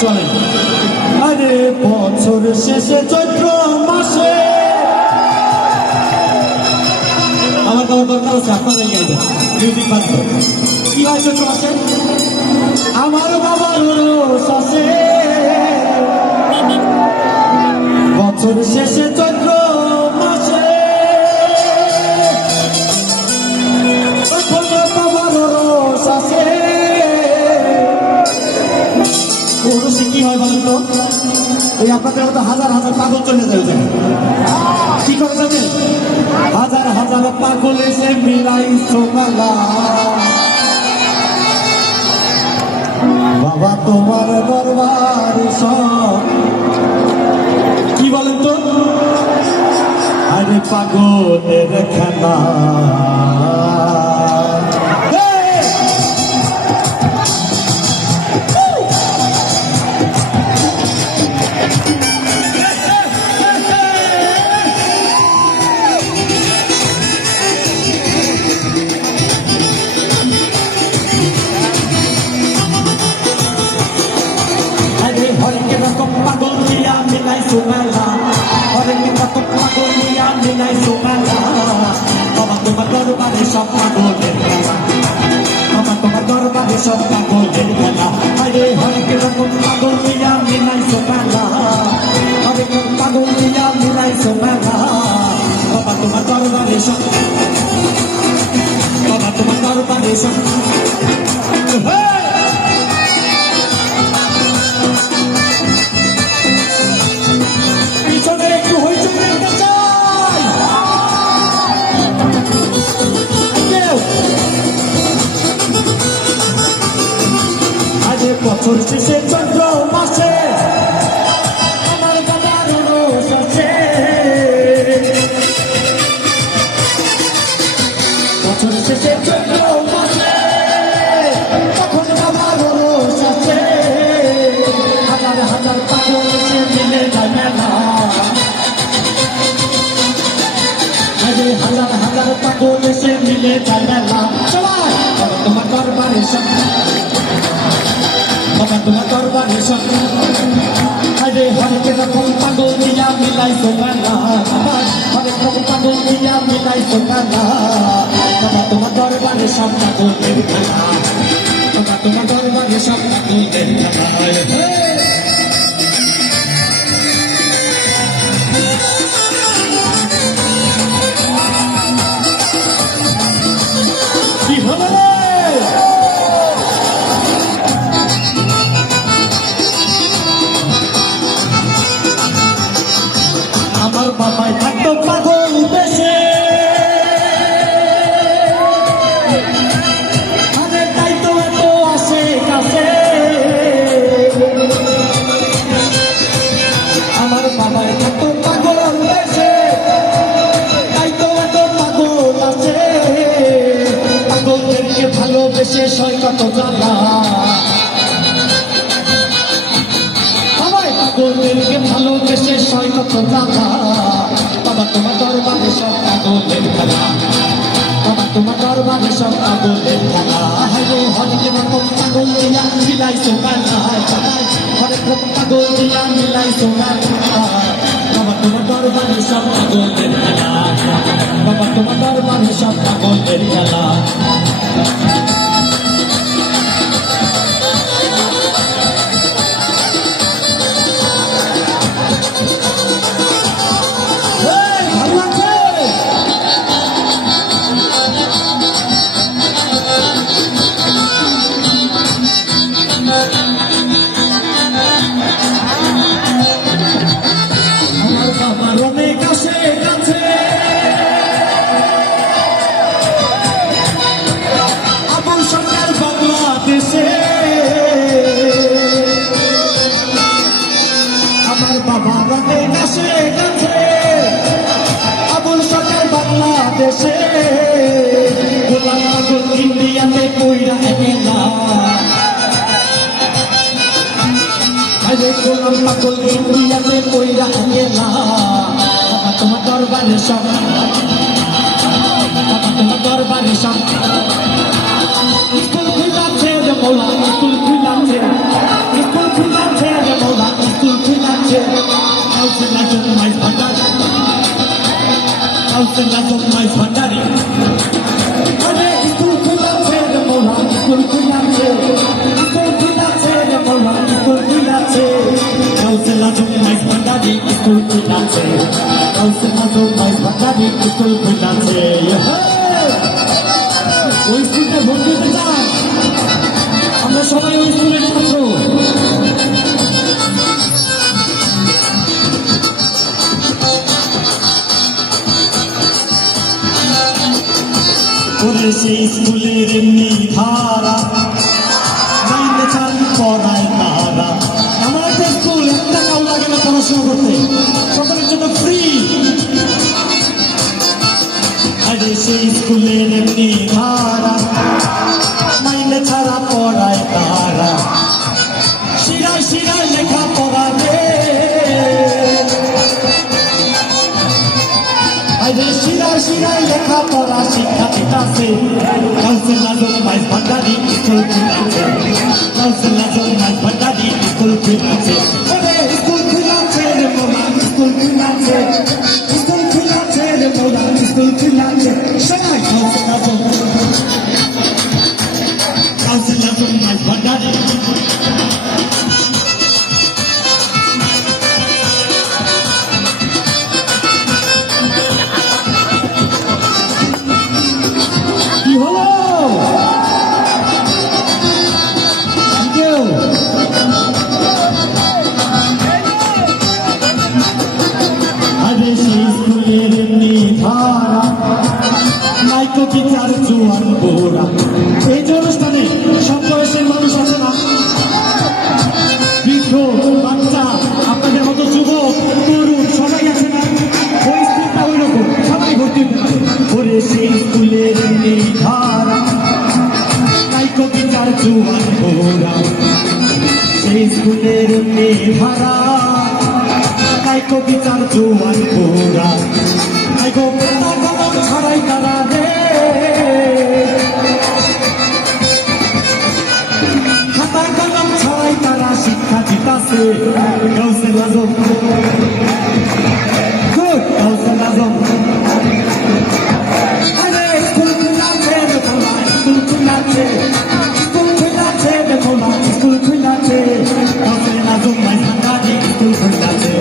চলে আরে বছর শেষে চৈত্র মাসে আমার খাওয়ার দরকার আছে আপনাদের গাইবেন মিউজিক বাজবে কি হয় চৈত্র মাসে আমার বাবার রোষ আছে বছর শেষে চৈত্র মাসে বাবার রোষ আছে পুরুষে কি হয় বলেন তো ওই আপনাদের মতো হাজার হাজার পাগল চলে যাবে কি করে যাবে হাজার হাজার পাগল এসে মিলাই সোমালা বাবা তোমার দরবার সব কি বলেন তো আরে পাগলের খেলা হরেক রকম পাগল দিয়া মিলাই সোমেলা হরেক রকম পাগল দিয়া মিলাই সোমেলা বাবা তোমার দরবারে সব পাগলের খেলা বাবা তোমার দরবারে সব পাগলের খেলা আরে হরেক রকম পাগল দিয়া মিলাই সোমেলা হরেক রকম পাগল দিয়া মিলাই সোমেলা বাবা তোমার দরবারে সব বাবা তোমার দরবারে সব বছর শেষে চন্দ্র মাসে আমার বাবার রোষ আছে বছর শেষে চন্দ্র মাসে তখন বাবার রোষ আছে হাজার হাজার পাগল এসে মিলে যায় মেলা হাজার হাজার পাগল এসে মিলে যায় মেলা তোমার দরবারে বাবা তোমার দরবারে সব আরে হরেক রকম পাগল দিয়া মিলাই সোমেলা হরেক রকম পাগল দিয়া মিলাই সোমেলা বাবা তোমার দরবারে সব পাগলের খেলা বাবা তোমার দরবারে সব পাগলের খেলা কি হলো আমার বাবাই থাকতো পাগল দেশে আরে তাই তো এত আসে কাছে আমার বাবাই থাকতো পাগল দেশে তাই তো এত পাগল আছে পাগলদেরকে ভালোবেসে সয় কত জ্বালা পাগলদেরকে ভালোবেসে সয় কত জ্বালা বাবা তোমার দরবারে সব পাগলের খেলা বাবা তোমার দরবারে সব পাগলের খেলা হরে হরেক রকম পাগল দিয়া মিলাই সোমেলা হরেক রকম পাগল দিয়া মিলাই সোমেলা বাবা তোমার দরবারে সব পাগলের খেলা বাবা তোমার দরবারে সব পাগলের খেলা আবুল সরকার বাংলাদেশে গোলাম পাগল ইন্ডিয়াতে কইরা গেলা আরে গোলাম পাগল ইন্ডিয়াতে কইরা গেলা বাবা তোমার দরবারে সব বাবা তোমার দরবারে সব স্কুল খুলাছে রে মৌলা স্কুল খুলাছে স্কুল খুলেছে গাউসে আজম মাইজ ভান্ডারি স্কুল খুলেছে ওই স্কুলটা ভর্তি হতে চান আমরা সবাই ওই স্কুলের ছাত্র ওরে সেই স্কুলের এমনি ধারা মাইনে চান পড়ায় তারা আমার একটা স্কুল একটা টাকাও লাগে না পড়াশোনা করতে সকলের জন্য ফ্রি আরে সেই স্কুলের এমনি ধারা মাইনে ছাড়া পড়ায় তারা শিরায় শিরায় লেখা পড়াবে আরে শিরায় শিরায় লেখা পড়া শিক্ষা দিতাছে গাউসে আজম মাইজ ভান্ডারি স্কুল খুলেছে গাউসে আজম মাইজ ভান্ডারি স্কুল খুলেছে ওরে স্কুল খুলেছে রে মোলা স্কুল খুলেছে স্কুল খুলেছে রে মোলা স্কুল খুলেছে সবাই গাউসে আজম মাইজ ভান্ডারি কি হলো আরে সেই স্কুলের এমনি ধারা নাইকো বিচার জোয়ান বোরা এই যে অনুষ্ঠানে সব বয়সের মানুষ আছে না বৃদ্ধ বাচ্চা আপনাদের মতো যুবক তরুণ সবাই আছে না ওই স্কুলটা ওই রকম সবাই ভর্তি হতে পারে ওরে সেই স্কুলের এমনি ধারা নাইকো বিচার জোয়ান বোরা সেই স্কুলের এমনি ধারা নাইকো বিচার জোয়ান বোরা নাইকো খাতা কলম ছাড়াই তারা রে খাতা কলম ছাড়াই তারা শিক্ষা দিতাছে গাউসে আজম গুড গাউসে আজম আরে স্কুল খুলেছে বেতলা স্কুল খুলেছে স্কুল খুলেছে বেতলা স্কুল খুলেছে গাউসে আজম মাইজ ভান্ডারি স্কুল খুলেছে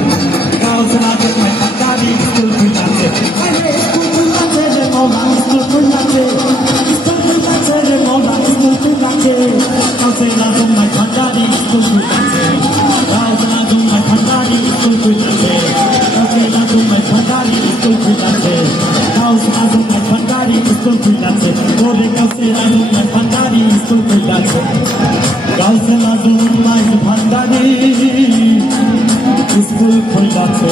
গাউসে আজম মাইজ ভান্ডারি স্কুল খুলেছে আরে স্কুল খুলেছে রে মোলা স্কুল খুলেছে স্কুল খুলেছে রে মোলা স্কুল খুলেছে গাউসে আজম মাইজ ভান্ডারি স্কুল খুলেছে গাউসে আজম মাইজ ভান্ডারি স্কুল খুলেছে গাউসে আজম মাইজ ভান্ডারি স্কুল খুলেছে গাউসে আজম মাইজ ভান্ডারি স্কুল খুলেছে ওরে গাউসে আজম মাইজ ভান্ডারি স্কুল খুলেছে গাউসে আজম মাইজ ভান্ডারি স্কুল খুলেছে